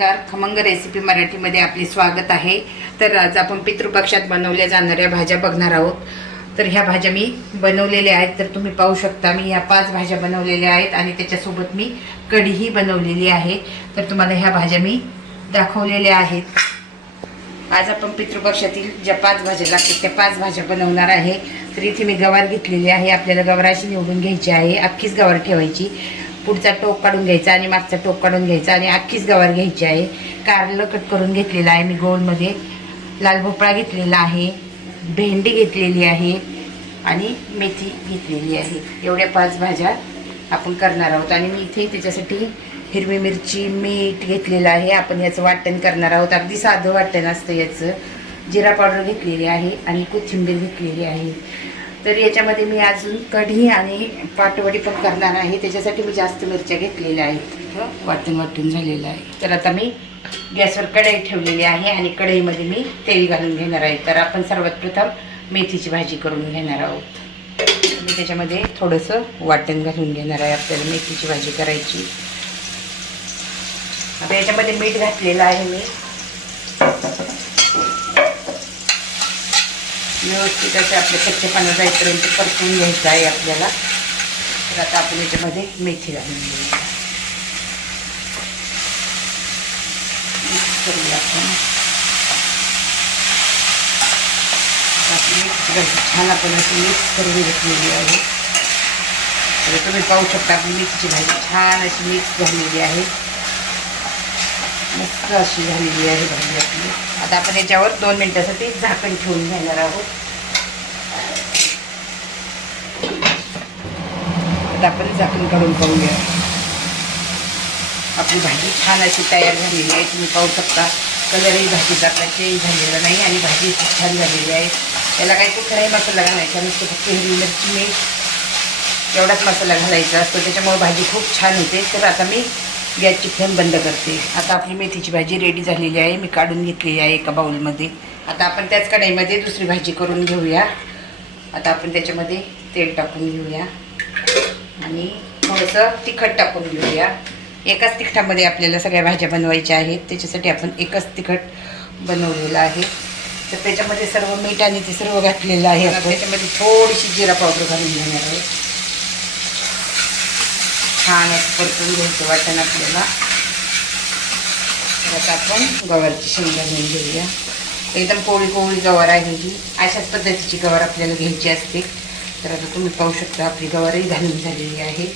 नमस्कार. खमंग रेसिपी मराठीमध्ये आपले स्वागत आहे. तर आज आपण पितृपक्षात बनवल्या जाणाऱ्या भाज्या बघणार आहोत. तर ह्या भाज्या मी बनवलेल्या आहेत. तर तुम्ही पाहू शकता मी ह्या पाच भाज्या बनवलेल्या आहेत आणि त्याच्यासोबत मी कढीही बनवलेली आहे. तर तुम्हाला ह्या भाज्या मी दाखवलेल्या आहेत. आज आपण पितृपक्षातील ज्या पाच भाज्या लागतात त्या पाच भाज्या बनवणार आहे. तर इथे मी गवार घेतलेली आहे. आपल्याला गवाराशी निवडून घ्यायची आहे. अख्खीच गवार ठेवायची. पुढचा टोक काढून घ्यायचा आणि मागचा टोक काढून घ्यायचा आणि अख्खीच गवार घ्यायची आहे. कारलं कट करून घेतलेलं आहे. मी गोलमध्ये लाल भोपळा घेतलेला आहे. भेंडी घेतलेली आहे. आणि मेथी घेतलेली आहे. एवढ्या पाच भाज्या आपण करणार आहोत. आणि मी इथे त्याच्यासाठी हिरवी मिरची मीठ घेतलेलं आहे. आपण याचं वाटण करणार आहोत. अगदी साधं वाटण असतं याचं. जिरा पावडर घेतलेली आहे आणि कोथिंबीर घेतलेली आहे. तर याच्यामध्ये मी अजून कढी आणि पाटवडी पण करणार आहे. त्याच्यासाठी मी जास्त मिरच्या घेतलेल्या आहेत. वाटण वाटून झालेलं आहे. तर आता मी गॅसवर कढई ठेवलेली आहे आणि कढईमध्ये मी तेल घालून घेणार आहे. तर आपण सर्वात प्रथम मेथीची भाजी करून घेणार आहोत. मी त्याच्यामध्ये थोडंसं वाटण घालून घेणार आहे. आपल्याला मेथीची भाजी करायची. आता याच्यामध्ये मीठ घातलेलं आहे मी. व्यवस्थित असे आपले कच्चेपणा जाईपर्यंत परतून घ्यायचं आता आपण याच्यामध्ये मेथी आपली छान आपण मिक्स करून घेतलेली भाजी छान अशी मस्त आहे भाजी आपली. आता आपण याच्यावर दोन मिनिटासाठी झाकण ठेवून घेणार आहोत. आता आपण झाकण काढून पाहूया. आपली भाजी छान अशी तयार झालेली आहे. तुम्ही पाहू शकता कलरही भाजीचा आपला चेंज झालेला नाही आणि भाजी छान झालेली आहे. त्याला काही कुठलाही मसाला घालायचा नसतो फक्त हिरवी मिरची मीठ एवढाच मसाला घालायचा असतो. त्याच्यामुळे भाजी खूप छान होते. तर आता मी गॅसची फ्लेम बंद करते. आता आपली मेथीची भाजी रेडी झालेली आहे. मी काढून घेतलेली आहे एका बाउलमध्ये आता आपण त्याच कढईमध्ये दुसरी भाजी करून घेऊया. आता आपण त्याच्यामध्ये तेल टाकून घेऊया. आणि थोडंसं तिखट टाकून घेऊया. एकाच तिखटामध्ये आपल्याला सगळ्या भाज्या बनवायच्या आहेत. त्याच्यासाठी आपण एकच तिखट बनवलेलं आहे. तर त्याच्यामध्ये सर्व मीठ आणि ते सर्व घातलेलं आहे त्याच्यामध्ये थोडीशी जिरा पावडर घालून घेणार आहे. छान परतून घ्यायचं वाटण आपल्याला. परत आता आपण गवारची शेंगा घेऊन घेऊया. एकदम कोळी कोवळी गवार आहे ही. अशाच पद्धतीची गवार आपल्याला घ्यायची असते. तर आता तुम्ही पाहू शकता आपली गवारही घालून झालेली आहे.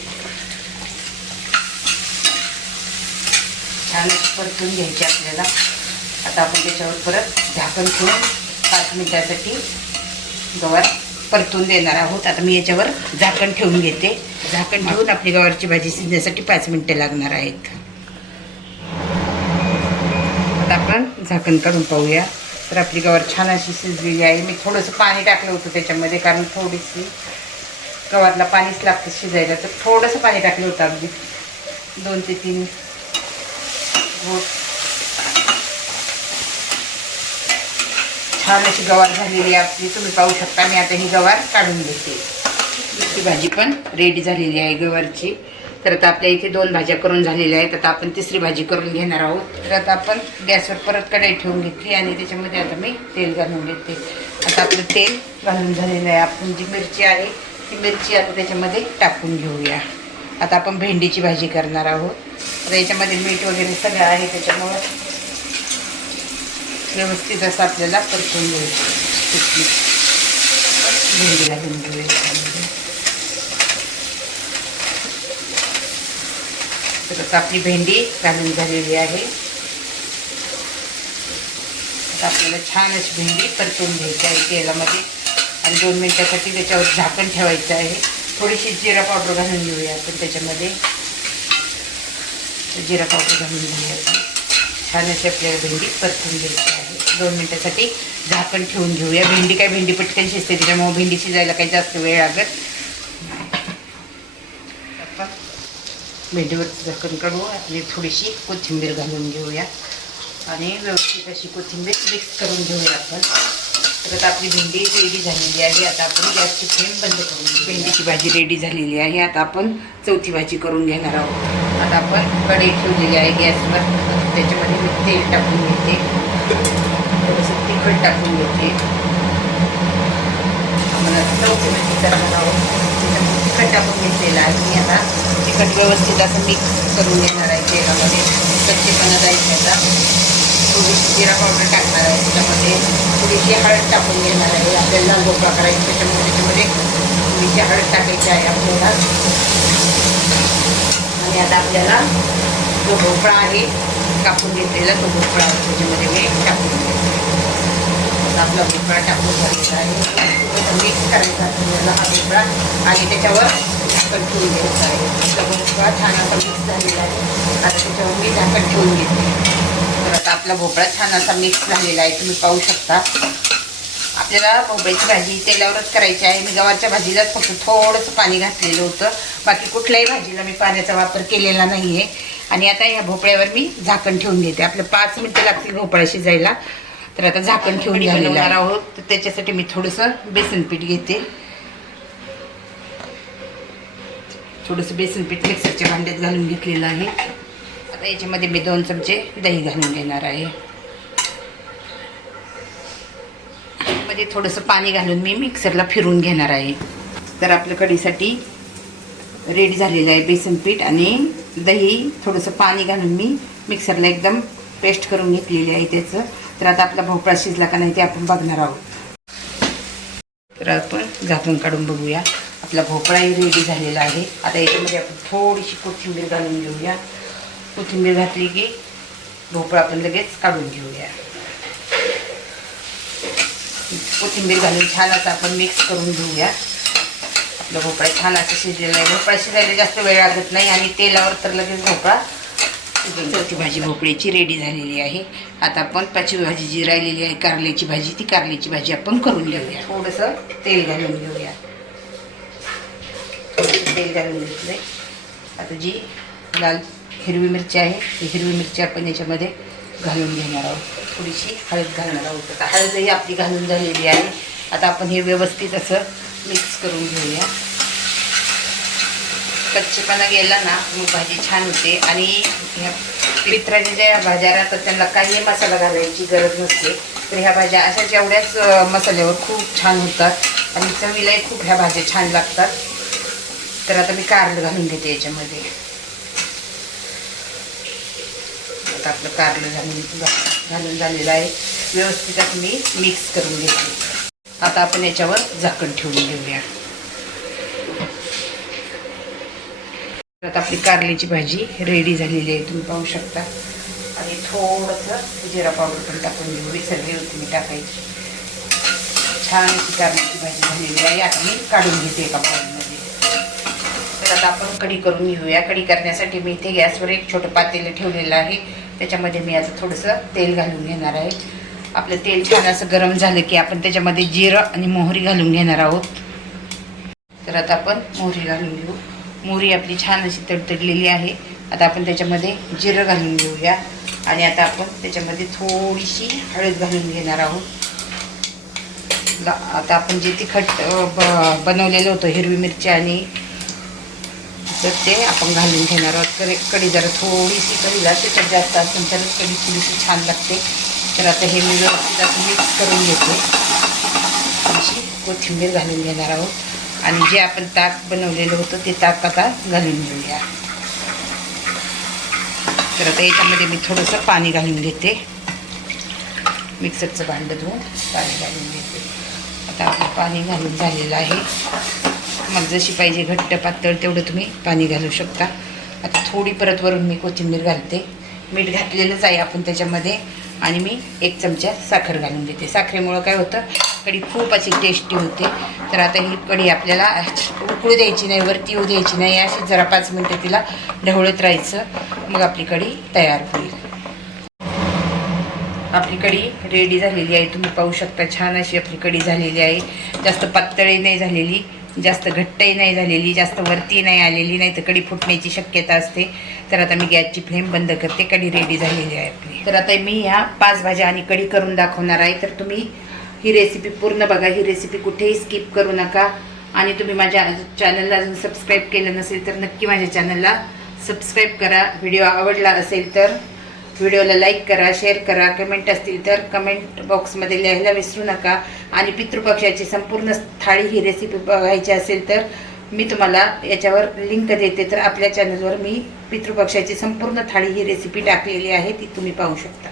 छान परतून घ्यायची आपल्याला. आता आपण त्याच्यावर परत झाकण ठेवून पाच मिनिटासाठी गवार परतून देणार आहोत. आता मी याच्यावर झाकण ठेवून घेते. झाकण ठेवून आपली गवारची भाजी शिजण्यासाठी पाच मिनिटं लागणार आहेत. आता आपण झाकण काढून पाहूया. तर आपली गवार छान अशी शिजलेली आहे. मी थोडंसं पाणी टाकलं होतं त्याच्यामध्ये कारण थोडीशी गवारला पाणीच लागतं शिजायला. तर थोडंसं पाणी टाकलं होतं अगदी. दोन ते तीन घोट छान अशी गवार झालेली आहे आपली. तुम्ही पाहू शकता मी आता ही गवार काढून घेते. ही भाजी पण रेडी झालेली आहे गवारची. तर आता आपल्या इथे दोन भाज्या करून झालेल्या आहेत. आता आपण तिसरी भाजी करून घेणार आहोत. तर आता आपण गॅसवर परत कढई ठेवून घेतली आणि त्याच्यामध्ये आता मी तेल घालून घेते. आता आपलं तेल घालून झालेलं आहे. आपण जी मिरची आहे ती मिरची आता त्याच्यामध्ये टाकून घेऊया. आता आपण भेंडीची भाजी करणार आहोत. आता याच्यामध्ये मीठ वगैरे सगळं आहे त्याच्यामुळं व्यवस्थित असं आपल्याला परतून घ्यायचं. भेंडी घालून घेऊया तर आता आपली भेंडी घालून झालेली आहे. आता आपल्याला छान अशी भेंडी परतून घ्यायची आहे तेलामध्ये. आणि दोन मिनटासाठी त्याच्यावर झाकण ठेवायचं आहे. थोडीशी जिरा पावडर घालून घेऊया आपण त्याच्यामध्ये. जिरा पावडर घालून घेऊया छान अशी आपल्याला भेंडी परतून घ्यायची आहे. दोन मिनटासाठी झाकण ठेवून घेऊया. भेंडी काय भेंडी पटकन शिजते त्याच्यामुळे भेंडी शिजायला काही जास्त वेळ लागत आपण भेंडीवर झाकण काढू आणि थोडीशी कोथिंबीर घालून घेऊया. आणि व्यवस्थित अशी कोथिंबीर मिक्स करून घेऊया आपण. तर आता आपली भेंडी रेडी झालेली आहे. आता आपण गॅसची फ्लेम बंद करून भेंडीची भाजी रेडी झालेली आहे. आता आपण चौथी भाजी करून घेणार आहोत. आता आपण कढई ठेवलेली आहे गॅसवर. त्याच्यामध्ये तेल टाकून घेते. थोडंसं तिखट टाकून घेते आम्हाला लवकर मिरची करणार तिखट टाकून घेतलेलं आहे मी आता तिखट व्यवस्थित असं मिक्स करून घेणार आहे तेलामध्ये कच्चेपणा जायचा त्याचा थोडीशी जिरा पावडर टाकणार आहे त्याच्यामध्ये थोडीशी हळद टाकून घेणार आहे आपल्याला लाल भोपळा करायचा त्याच्यामुळे त्याच्यामध्ये थोडीशी हळद टाकायची आहे आपल्याला आणि आता आपल्याला जो भोपळा आहे कापून घेतलेला तो भोपळा त्याच्यामध्ये मी टाकून घेतला आपला भोपळा टाकून झालेला आहे. मिक्स करायचा आपल्याला हा भोपळा आणि त्याच्यावर झाकण ठेवून आहे. आपला भोपळा छान असा मिक्स झालेला आहे. आता त्याच्यावर मी झाकण ठेवून घेते. तर आता आपला भोपळा छान असा मिक्स झालेला आहे. तुम्ही पाहू शकता. आपल्याला भोपळ्याची भाजी तेलावरच करायची आहे. मी गव्हाच्या भाजीलाच फक्त थोडंसं पाणी घातलेलं होतं. बाकी कुठल्याही भाजीला मी पाण्याचा वापर केलेला नाही आहे आणि आता ह्या भोपळ्यावर मी झाकण ठेवून घेते आपलं पाच मिनटं लागतील भोपळा शिजायला. तर आता झाकण ठेवून घालणार आहोत तर त्याच्यासाठी मी थोडंसं बेसन पीठ घेते. थोडंसं बेसन पीठ मिक्सरच्या भांड्यात घालून घेतलेलं आहे. आता याच्यामध्ये मी दोन चमचे दही घालून घेणार आहे. मध्ये थोडंसं पाणी घालून मी मिक्सरला फिरून घेणार आहे. तर आपल्या कढीसाठी रेडी झालेलं आहे बेसन पीठ आणि दही थोडंसं पाणी घालून मी मिक्सरला एकदम पेस्ट करून घेतलेली आहे त्याचं. तर आता आपला भोपळा शिजला का नाही ते आपण बघणार आहोत. तर आपण झाकून काढून बघूया. आपला भोपळाही रेडी झालेला आहे. आता याच्यामध्ये आपण थोडीशी कोथिंबीर घालून घेऊया. कोथिंबीर घातली की भोपळा आपण लगेच काढून घेऊया. कोथिंबीर घालून छान आता आपण मिक्स करून घेऊया. आपला भोपळा छान असं शिजलेला आहे भोपळा शिजायला जास्त वेळ लागत नाही आणि तेलावर तर लगेच भोपळा चौथी भाजी भोपळ्याची रेडी झालेली आहे. आता आपण पाचवी भाजी जी राहिलेली आहे कारल्याची भाजी ती कारल्याची भाजी आपण करून घेऊया. थोडंसं तेल घालून घेऊया. तेल घालून घेतलंय. आता जी लाल हिरवी मिरची आहे ती हिरवी मिरची आपण याच्यामध्ये घालून घेणार आहोत. थोडीशी हळद घालणार आहोत. आता हळदही आपली घालून झालेली आहे. आता आपण हे व्यवस्थित असं मिक्स करून घेऊया. कच्चेपणा गेला ना मग भाजी छान होते. आणि ह्या पित्राच्या ज्या भाज्या राहतात त्यांना काही मसाला घालायची गरज नसते. तर ह्या भाज्या अशा जेवढ्याच मसाल्यावर खूप छान होतात. आणि चवीलाही खूप ह्या भाज्या छान लागतात. तर आता मी कारलं घालून घेते याच्यामध्ये. आता आपलं कारलं घालून घालून झालेलं आहे. व्यवस्थित मी मिक्स करून घेते. आता आपण याच्यावर झाकण ठेवून घेऊया. आता आपली कारल्याची भाजी रेडी झालेली आहे तुम्ही पाहू शकता. आणि थोडंसं जिरा पावडर पण टाकून घेऊ. विसरली होती मी टाकायची. छान अशी कारल्याची भाजी झालेली आहे. आता मी काढून घेते एका बाउलमध्ये तर आता आपण कढी करून घेऊया. कढी करण्यासाठी मी इथे गॅसवर एक छोटं पातेलं ठेवलेलं आहे. त्याच्यामध्ये मी आता थोडंसं तेल घालून घेणार आहे. आपलं तेल छान असं गरम झालं की आपण त्याच्यामध्ये जिरं आणि मोहरी घालून घेणार आहोत. तर आता आपण मोहरी घालून घेऊ. मोहरी आपली छान अशी तडतडलेली आहे. आता आपण त्याच्यामध्ये जिरं घालून घेऊया. आणि आता आपण त्याच्यामध्ये थोडीशी हळद घालून घेणार आहोत. आता आपण जे तिखट ब बनवलेलं होतं हिरवी मिरची आणि तर ते आपण घालून घेणार आहोत. कडी कढी जरा थोडीशी कढीला त्याच्यात जास्त असेल तरच कढी थोडीशी छान लागते. तर आता हे मी व्यवस्थित असं मिक्स करून घेते. अशी कोथिंबीर घालून घेणार आहोत. आणि जे आपण ताक बनवलेलं होतं ते ताक आता घालून घेऊया. तर आता याच्यामध्ये मी थोडंसं पाणी घालून घेते. मिक्सरचं भांडं धुवून पाणी घालून घेते. आता आपलं पाणी घालून झालेलं आहे. मग जशी पाहिजे घट्ट पातळ तेवढं तुम्ही पाणी घालू शकता. आता थोडी परत वरून मी कोथिंबीर घालते. मीठ घातलेलंच आहे आपण त्याच्यामध्ये. आणि मी एक चमचा साखर घालून देते. साखरेमुळं काय होतं कढी खूप अशी टेस्टी होते. तर आता ही कढी आपल्याला उकळू द्यायची नाही वरती येऊ द्यायची नाही अशी जरा पाच मिनटं तिला ढवळत राहायचं. मग आपली कढी तयार होईल. आपली कढी रेडी झालेली आहे. तुम्ही पाहू शकता छान अशी आपली कढी झालेली आहे. जास्त पातळी नाही झालेली. जास्त घट्टही नाही झालेली जास्त वरती नाही आलेली नाही तर कढी फुटण्याची शक्यता असते. तर आता मी गॅसची फ्लेम बंद करते कढी रेडी झालेली आहे आपली. तर आता मी ह्या पाच भाज्या आणि कढी करून दाखवणार आहे. तर तुम्ही ही रेसिपी पूर्ण बघा. ही रेसिपी कुठेही स्किप करू नका. आणि तुम्ही माझ्या चॅनलला अजून सबस्क्राईब केलं नसेल तर नक्की माझ्या चॅनलला सबस्क्राईब करा. व्हिडिओ आवडला असेल तर व्हिडिओला लाईक करा शेअर करा कमेंट असतील तर कमेंट बॉक्समध्ये लिहायला विसरू नका. आणि पितृपक्षाची संपूर्ण थाळी ही रेसिपी बघायची असेल तर मी तुम्हाला याच्यावर लिंक देते. तर आपल्या चॅनलवर मी पितृपक्षाची संपूर्ण थाळी ही रेसिपी टाकलेली आहे ती तुम्ही पाहू शकता.